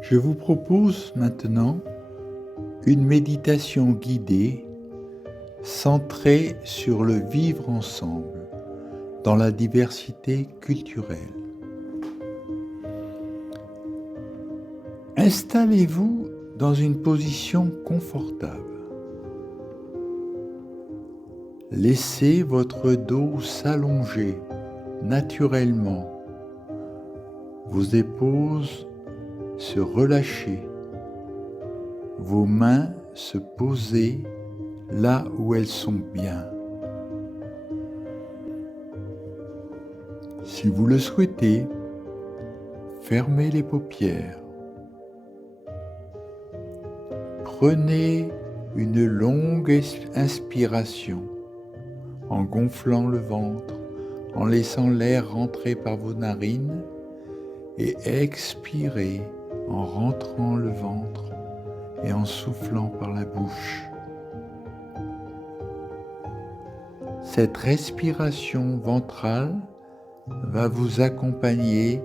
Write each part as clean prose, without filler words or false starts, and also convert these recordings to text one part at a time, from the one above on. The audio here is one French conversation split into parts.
Je vous propose maintenant une méditation guidée centrée sur le vivre ensemble dans la diversité culturelle. Installez-vous dans une position confortable. Laissez votre dos s'allonger naturellement, vos épaules se relâcher, vos mains se poser là où elles sont bien. Si vous le souhaitez, fermez les paupières. Prenez une longue inspiration en gonflant le ventre, en laissant l'air rentrer par vos narines et expirez en rentrant le ventre et en soufflant par la bouche. Cette respiration ventrale va vous accompagner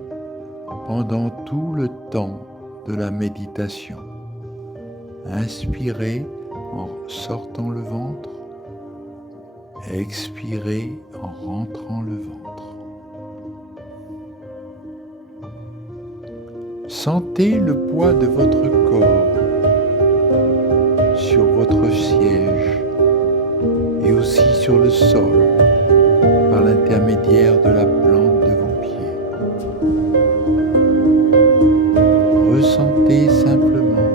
pendant tout le temps de la méditation. Inspirez en sortant le ventre, expirez en rentrant le ventre. Sentez le poids de votre corps sur votre siège et aussi sur le sol par l'intermédiaire de la plante de vos pieds. Ressentez simplement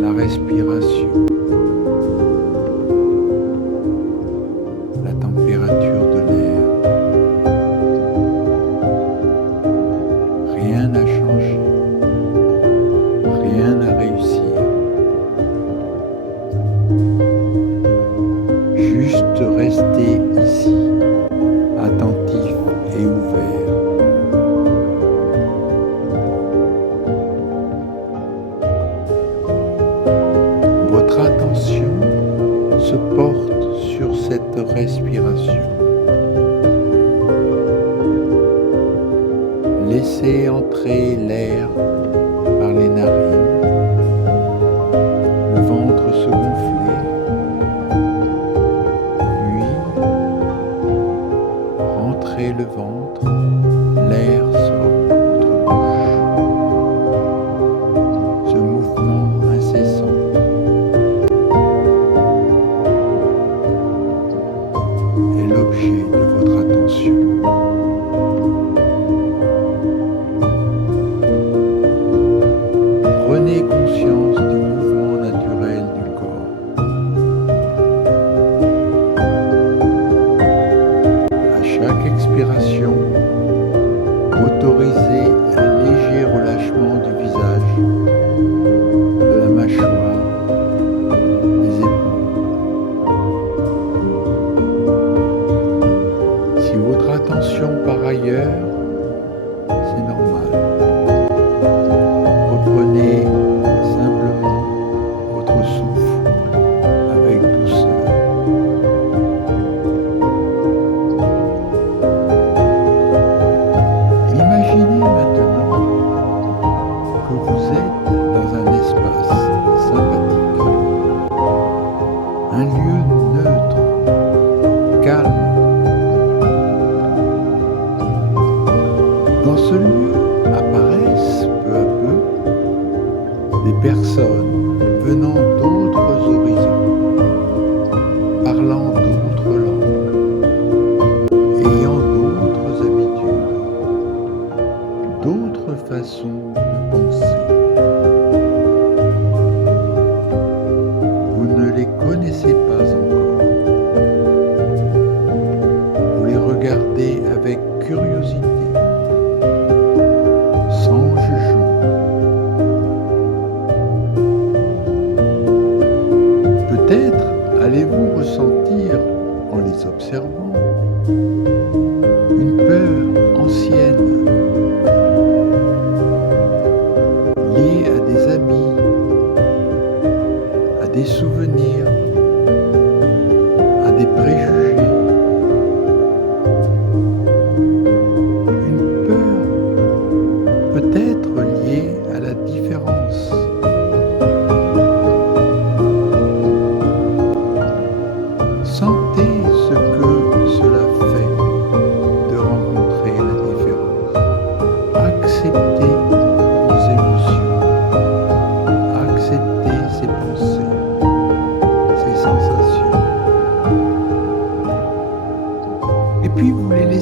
la respiration, la température de l'air. Rien n'a changé, rien n'a réussi. Juste rester ici, attentif et ouvert. Votre attention se porte sur cette respiration. Laissez entrer l'air par les narines, le ventre se gonfler, puis rentrez le ventre, l'air sort de votre bouche. Ce mouvement incessant est l'objet de votre attention. Prenez conscience du mouvement naturel du corps. À chaque expiration, autorisez un léger relâchement du visage, de la mâchoire, des épaules. Si votre attention part ailleurs, c'est normal. Reprenez simplement votre souffle avec douceur. Imaginez maintenant que vous êtes dans un espace sympathique, un lieu neutre, calme. Dans ce lieu apparaissent peu à peu des personnes venant d'autres horizons, parlant d'autres langues, ayant d'autres habitudes, d'autres façons de penser. Vous ne les connaissez pas encore. Vous les regardez avec curiosité, sans jugement. Peut-être allez-vous ressentir, en les observant, une peur ancienne liée à des habits, à des souvenirs, à des préjugés. Une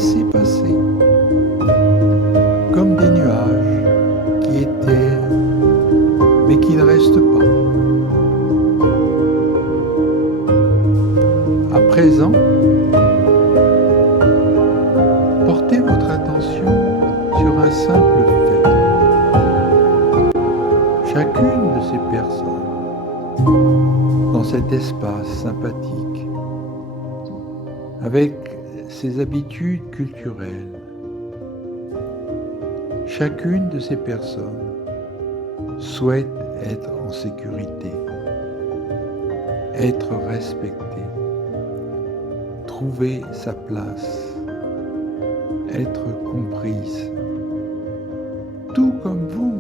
laisser passer, comme des nuages qui étaient, mais qui ne restent pas. À présent, portez votre attention sur un simple fait. Chacune de ces personnes, dans cet espace sympathique, avec ses habitudes culturelles, chacune de ces personnes souhaite être en sécurité, être respectée, trouver sa place, être comprise, tout comme vous.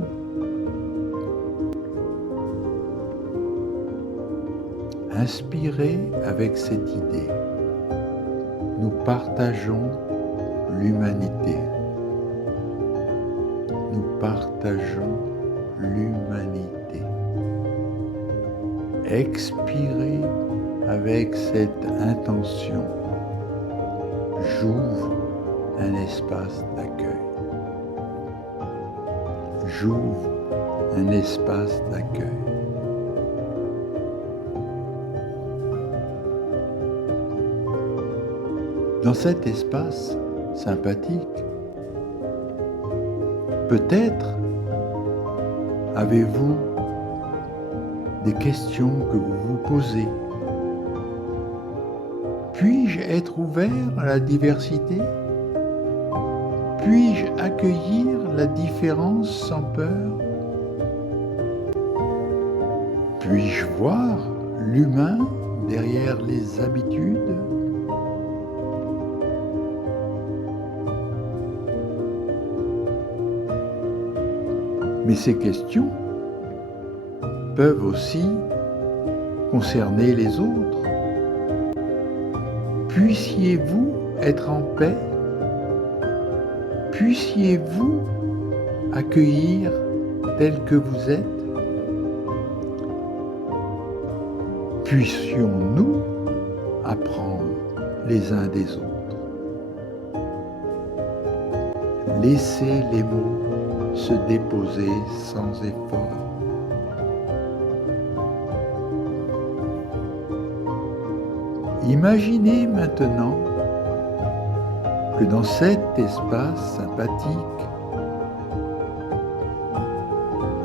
Inspirez avec cette idée. Nous partageons l'humanité. Nous partageons l'humanité. Expirez avec cette intention. J'ouvre un espace d'accueil. J'ouvre un espace d'accueil. Dans cet espace sympathique, peut-être avez-vous des questions que vous vous posez. Puis-je être ouvert à la diversité? Puis-je accueillir la différence sans peur? Puis-je voir l'humain derrière les habitudes? Mais ces questions peuvent aussi concerner les autres. Puissiez-vous être en paix? Puissiez-vous accueillir tel que vous êtes? Puissions-nous apprendre les uns des autres? Laissez les mots se déposer sans effort. Imaginez maintenant que dans cet espace sympathique,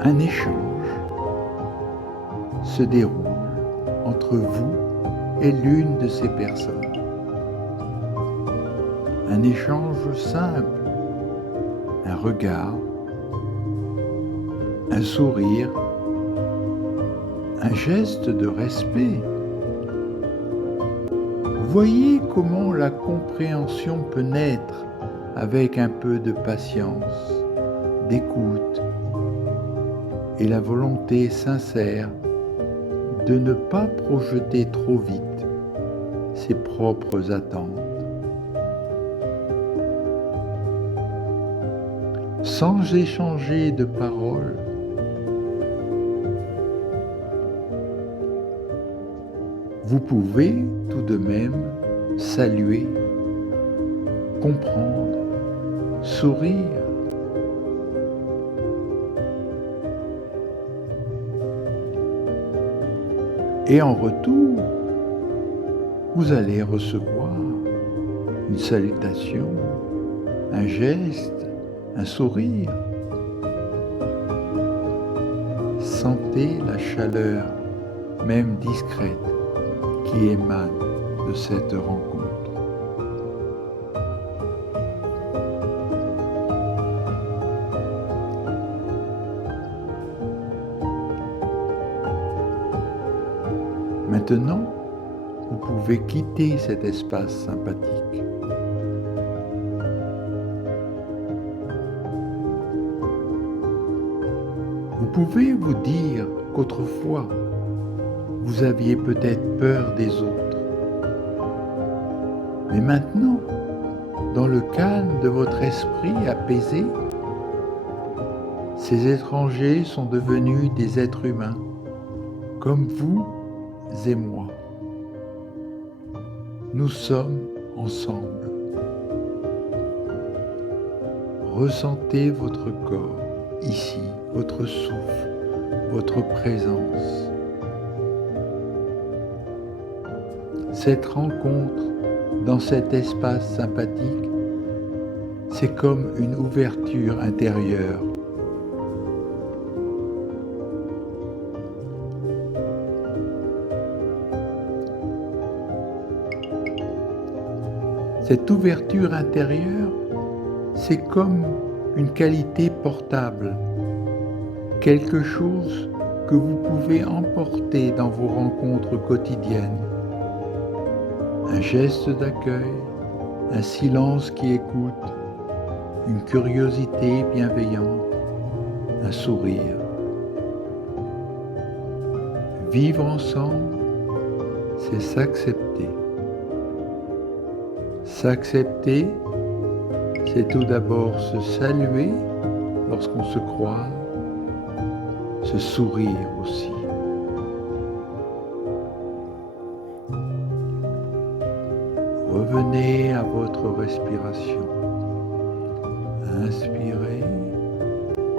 un échange se déroule entre vous et l'une de ces personnes. Un échange simple, un regard, un sourire, un geste de respect. Voyez comment la compréhension peut naître avec un peu de patience, d'écoute et la volonté sincère de ne pas projeter trop vite ses propres attentes. Sans échanger de paroles, vous pouvez tout de même saluer, comprendre, sourire. Et en retour, vous allez recevoir une salutation, un geste, un sourire. Sentez la chaleur, même discrète, qui émane de cette rencontre. Maintenant, vous pouvez quitter cet espace sympathique. Vous pouvez vous dire qu'autrefois, vous aviez peut-être peur des autres. Mais maintenant, dans le calme de votre esprit apaisé, ces étrangers sont devenus des êtres humains, comme vous et moi. Nous sommes ensemble. Ressentez votre corps, ici, votre souffle, votre présence. Cette rencontre dans cet espace sympathique, c'est comme une ouverture intérieure. Cette ouverture intérieure, c'est comme une qualité portable, quelque chose que vous pouvez emporter dans vos rencontres quotidiennes. Un geste d'accueil, un silence qui écoute, une curiosité bienveillante, un sourire. Vivre ensemble, c'est s'accepter. S'accepter, c'est tout d'abord se saluer lorsqu'on se croise, se sourire aussi. Revenez à votre respiration. Inspirez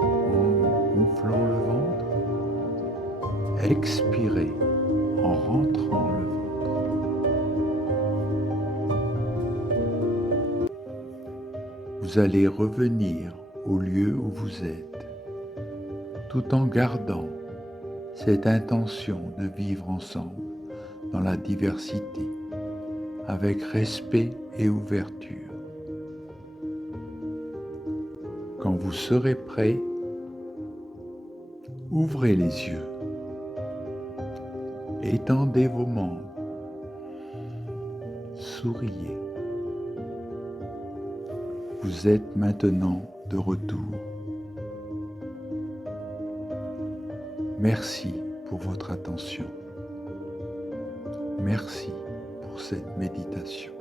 en gonflant le ventre. Expirez en rentrant le ventre. Vous allez revenir au lieu où vous êtes, tout en gardant cette intention de vivre ensemble dans la diversité, avec respect et ouverture. Quand vous serez prêt, ouvrez les yeux, étendez vos membres, souriez. Vous êtes maintenant de retour. Merci pour votre attention. Merci pour cette méditation.